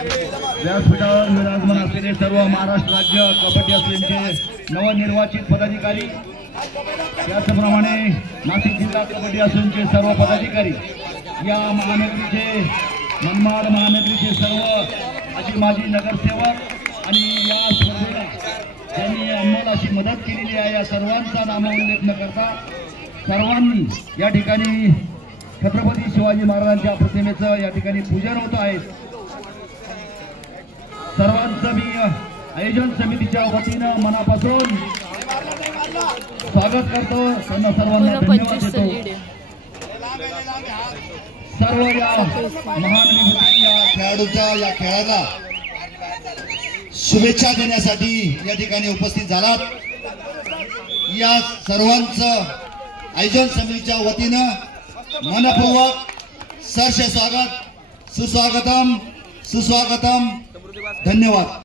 व्यासपीठावर विराजमान असलेले सर्व महाराष्ट्र राज्य कबड्डी असोसिएशनचे नवनिर्वाचित पदाधिकारी, त्याचप्रमाणे नाशिक जिल्हा कबड्डी असोसिएशनचे सर्व पदाधिकारी, या महानगरीचे मनमाड महानगरीचे सर्व आजी माजी नगरसेवक आणि या स्पर्धेला ज्यांनी अनमोल अशी मदत केलेली आहे, या सर्वांचा नामोल्लेख न करता सर्वांनी या ठिकाणी छत्रपती शिवाजी महाराजांच्या प्रतिमेचं या ठिकाणी पूजन होत आहे। सर्वांचं मी आयोजन समितीच्या वतीनं मनापासून स्वागत करतो, त्यांना सर्वांना धन्यवाद देतो। सर्व या महान विभूती या खेळाडूंच्या या खेळाला शुभेच्छा देण्यासाठी या ठिकाणी उपस्थित झालात। या सर्वांचं आयोजन समितीच्या वतीनं मनपूर्वक सहर्ष स्वागत, सुस्वागतम सुस्वागतम, धन्यवाद।